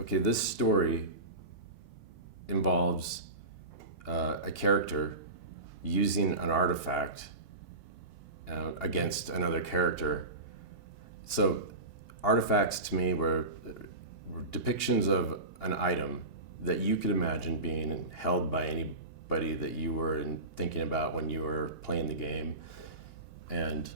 okay, this story involves a character using an artifact against another character. So artifacts to me were depictions of an item that you could imagine being held by anybody that you were thinking about when you were playing the game. And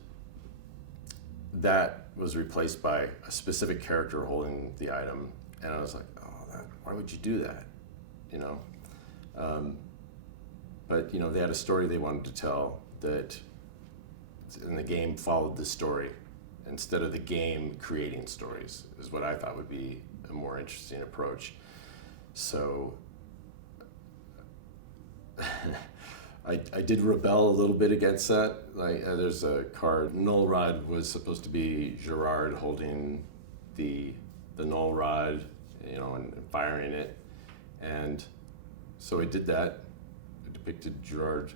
that was replaced by a specific character holding the item. And I was like, oh, why would you do that? You know? But you know, they had a story they wanted to tell that, and the game followed the story instead of the game creating stories, is what I thought would be a more interesting approach. So I did rebel a little bit against that. Like there's a card, Null Rod was supposed to be Gerard holding the Null Rod, you know, and firing it. And so I did that. I depicted Gerard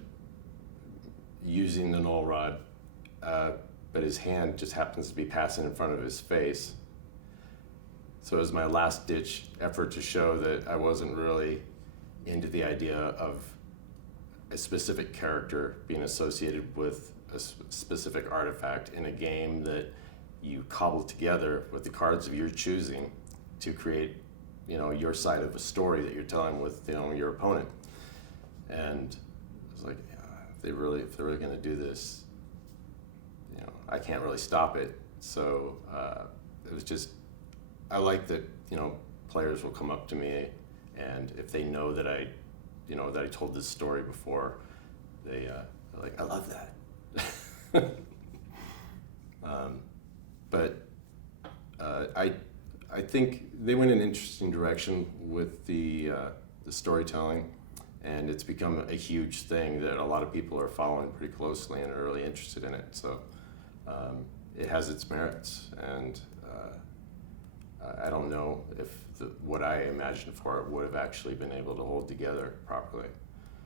using the Null Rod, but his hand just happens to be passing in front of his face. So it was my last ditch effort to show that I wasn't really into the idea of a specific character being associated with a specific artifact in a game that you cobble together with the cards of your choosing to create, you know, your side of a story that you're telling with, you know, your opponent. And I was like, if they're really going to do this, you know, I can't really stop it. So it was just, I like that, you know, players will come up to me, and if they know that I told this story before, they're like, I love that. But I think they went in an interesting direction with the storytelling, and it's become a huge thing that a lot of people are following pretty closely and are really interested in it. So it has its merits, and I don't know if what I imagined for it would have actually been able to hold together properly.